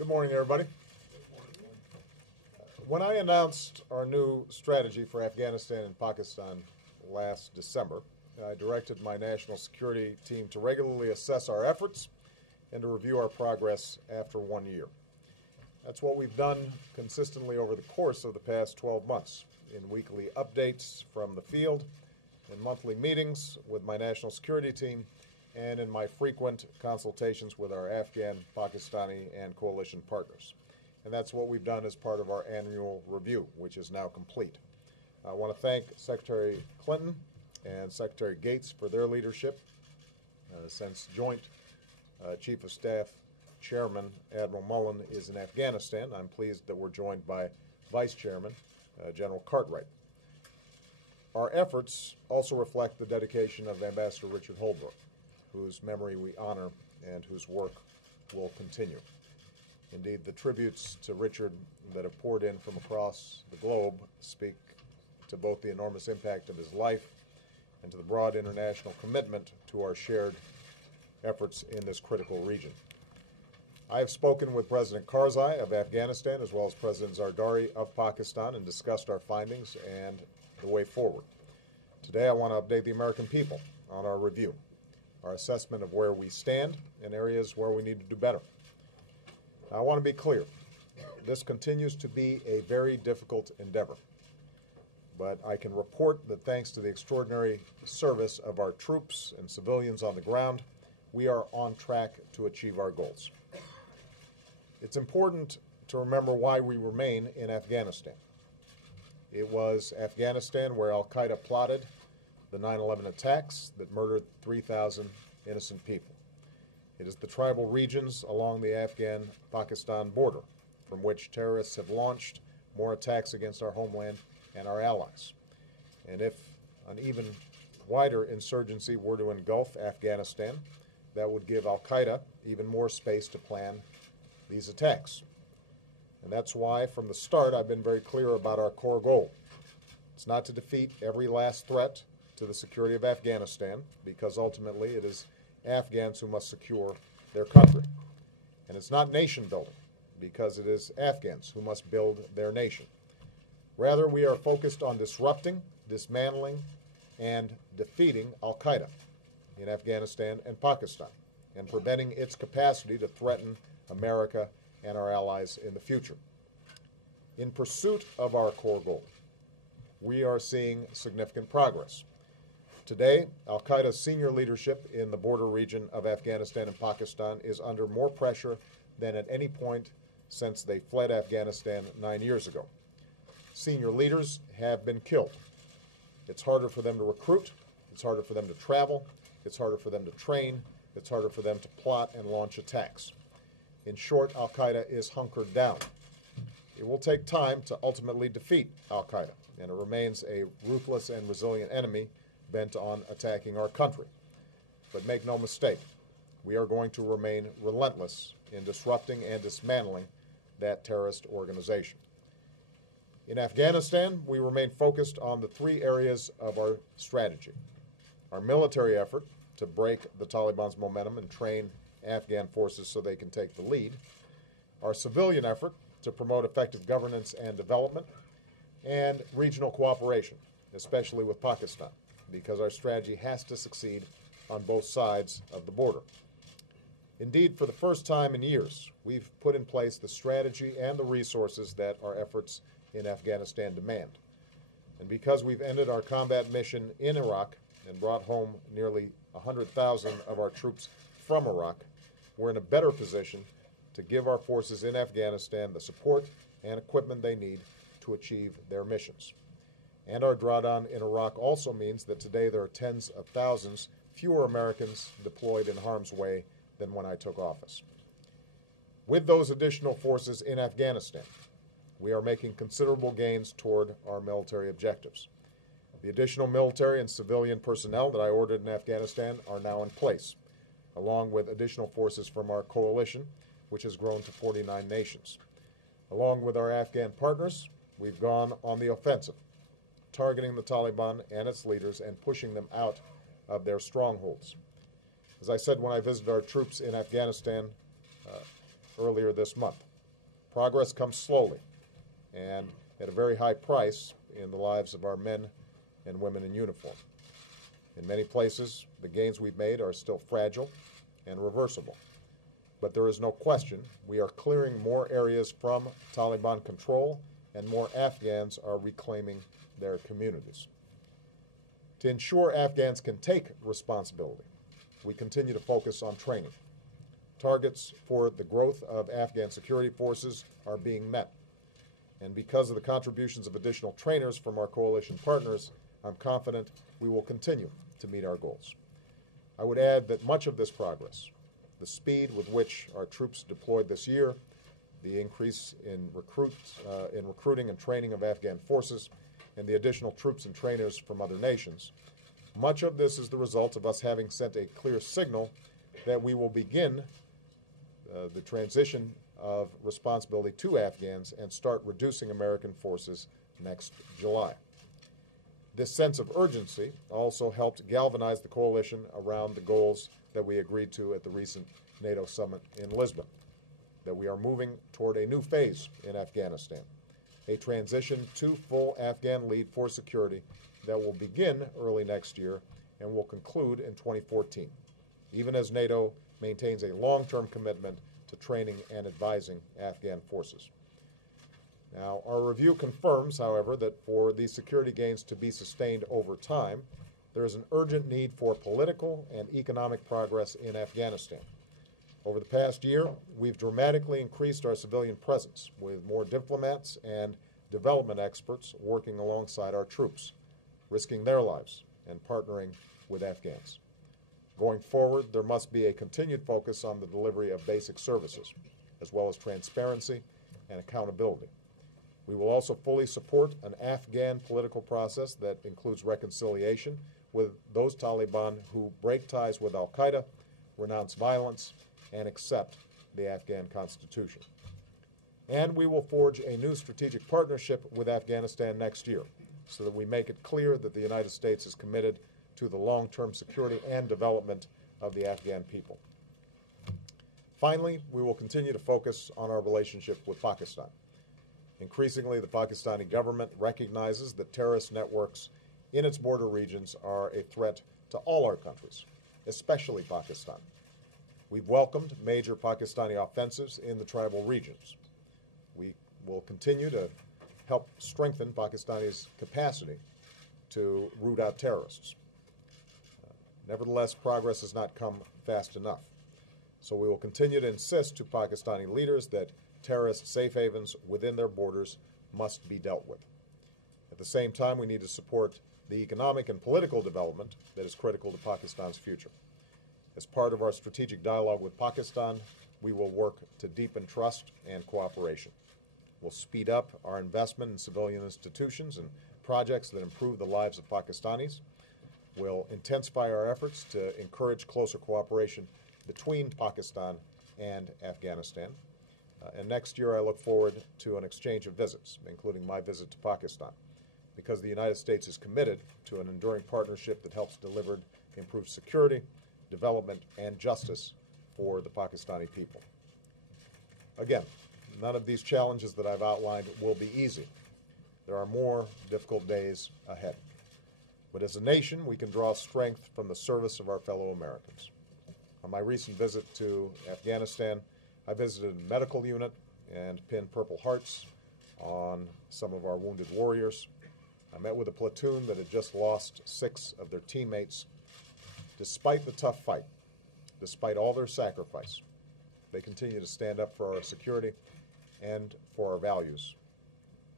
Good morning, everybody. When I announced our new strategy for Afghanistan and Pakistan last December, I directed my national security team to regularly assess our efforts and to review our progress after 1 year. That's what we've done consistently over the course of the past 12 months, in weekly updates from the field, in monthly meetings with my national security team, and in my frequent consultations with our Afghan, Pakistani, and coalition partners. And that's what we've done as part of our annual review, which is now complete. I want to thank Secretary Clinton and Secretary Gates for their leadership. Since Joint Chief of Staff Chairman Admiral Mullen is in Afghanistan, I'm pleased that we're joined by Vice Chairman General Cartwright. Our efforts also reflect the dedication of Ambassador Richard Holbrooke, whose memory we honor and whose work will continue. Indeed, the tributes to Richard that have poured in from across the globe speak to both the enormous impact of his life and to the broad international commitment to our shared efforts in this critical region. I have spoken with President Karzai of Afghanistan as well as President Zardari of Pakistan and discussed our findings and the way forward. Today I want to update the American people on our review, our assessment of where we stand and areas where we need to do better. I want to be clear. This continues to be a very difficult endeavor, but I can report that thanks to the extraordinary service of our troops and civilians on the ground, we are on track to achieve our goals. It's important to remember why we remain in Afghanistan. It was Afghanistan where Al-Qaeda plotted the 9/11 attacks that murdered 3,000 innocent people. It is the tribal regions along the Afghan-Pakistan border from which terrorists have launched more attacks against our homeland and our allies. And if an even wider insurgency were to engulf Afghanistan, that would give Al-Qaeda even more space to plan these attacks. And that's why, from the start, I've been very clear about our core goal. It's not to defeat every last threat to the security of Afghanistan, because ultimately it is Afghans who must secure their country. And it's not nation building, because it is Afghans who must build their nation. Rather, we are focused on disrupting, dismantling, and defeating Al-Qaeda in Afghanistan and Pakistan, and preventing its capacity to threaten America and our allies in the future. In pursuit of our core goal, we are seeing significant progress. Today, Al-Qaeda's senior leadership in the border region of Afghanistan and Pakistan is under more pressure than at any point since they fled Afghanistan 9 years ago. Senior leaders have been killed. It's harder for them to recruit, it's harder for them to travel, it's harder for them to train, it's harder for them to plot and launch attacks. In short, Al-Qaeda is hunkered down. It will take time to ultimately defeat Al-Qaeda, and it remains a ruthless and resilient enemy bent on attacking our country. But make no mistake, we are going to remain relentless in disrupting and dismantling that terrorist organization. In Afghanistan, we remain focused on the three areas of our strategy: our military effort to break the Taliban's momentum and train Afghan forces so they can take the lead, our civilian effort to promote effective governance and development, and regional cooperation, especially with Pakistan, because our strategy has to succeed on both sides of the border. Indeed, for the first time in years, we've put in place the strategy and the resources that our efforts in Afghanistan demand. And because we've ended our combat mission in Iraq and brought home nearly 100,000 of our troops from Iraq, we're in a better position to give our forces in Afghanistan the support and equipment they need to achieve their missions. And our drawdown in Iraq also means that today there are tens of thousands fewer Americans deployed in harm's way than when I took office. With those additional forces in Afghanistan, we are making considerable gains toward our military objectives. The additional military and civilian personnel that I ordered in Afghanistan are now in place, along with additional forces from our coalition, which has grown to 49 nations. Along with our Afghan partners, we've gone on the offensive, targeting the Taliban and its leaders and pushing them out of their strongholds. As I said when I visited our troops in Afghanistan earlier this month, Progress comes slowly and at a very high price in the lives of our men and women in uniform. In many places, the gains we've made are still fragile and reversible. But there is no question we are clearing more areas from Taliban control, and more Afghans are reclaiming their communities. To ensure Afghans can take responsibility, we continue to focus on training. Targets for the growth of Afghan security forces are being met. And because of the contributions of additional trainers from our coalition partners, I'm confident we will continue to meet our goals. I would add that much of this progress, the speed with which our troops deployed this year, the increase in recruiting and training of Afghan forces, and the additional troops and trainers from other nations, much of this is the result of us having sent a clear signal that we will begin the transition of responsibility to Afghans and start reducing American forces next July. This sense of urgency also helped galvanize the coalition around the goals that we agreed to at the recent NATO summit in Lisbon, that we are moving toward a new phase in Afghanistan, a transition to full Afghan lead for security that will begin early next year and will conclude in 2014, even as NATO maintains a long-term commitment to training and advising Afghan forces. Now, our review confirms, however, that for these security gains to be sustained over time, there is an urgent need for political and economic progress in Afghanistan. Over the past year, we've dramatically increased our civilian presence with more diplomats and development experts working alongside our troops, risking their lives and partnering with Afghans. Going forward, there must be a continued focus on the delivery of basic services, as well as transparency and accountability. We will also fully support an Afghan political process that includes reconciliation with those Taliban who break ties with Al-Qaeda, renounce violence, and accept the Afghan constitution. And we will forge a new strategic partnership with Afghanistan next year so that we make it clear that the United States is committed to the long-term security and development of the Afghan people. Finally, we will continue to focus on our relationship with Pakistan. Increasingly, the Pakistani government recognizes that terrorist networks in its border regions are a threat to all our countries, especially Pakistan. We've welcomed major Pakistani offensives in the tribal regions. We will continue to help strengthen Pakistani's capacity to root out terrorists. Nevertheless, progress has not come fast enough. So we will continue to insist to Pakistani leaders that terrorist safe havens within their borders must be dealt with. At the same time, we need to support the economic and political development that is critical to Pakistan's future. As part of our strategic dialogue with Pakistan, we will work to deepen trust and cooperation. We'll speed up our investment in civilian institutions and projects that improve the lives of Pakistanis. We'll intensify our efforts to encourage closer cooperation between Pakistan and Afghanistan. And next year, I look forward to an exchange of visits, including my visit to Pakistan, because the United States is committed to an enduring partnership that helps deliver improved security, development, and justice for the Pakistani people. Again, none of these challenges that I've outlined will be easy. There are more difficult days ahead. But as a nation, we can draw strength from the service of our fellow Americans. On my recent visit to Afghanistan, I visited a medical unit and pinned Purple Hearts on some of our wounded warriors. I met with a platoon that had just lost 6 of their teammates. Despite the tough fight, despite all their sacrifice, they continue to stand up for our security and for our values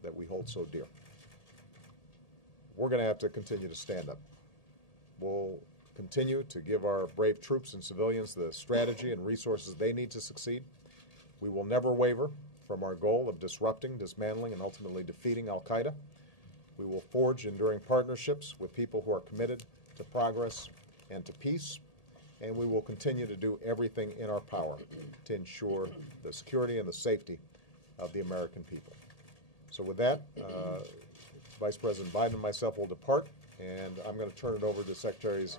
that we hold so dear. We're going to have to continue to stand up. We'll continue to give our brave troops and civilians the strategy and resources they need to succeed. We will never waver from our goal of disrupting, dismantling, and ultimately defeating Al-Qaeda. We will forge enduring partnerships with people who are committed to progress and to peace, and we will continue to do everything in our power to ensure the security and the safety of the American people. So with that, Vice President Biden and myself will depart, and I'm going to turn it over to Secretaries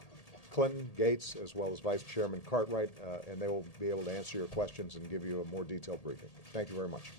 Clinton, Gates, as well as Vice Chairman Cartwright, and they will be able to answer your questions and give you a more detailed briefing. Thank you very much.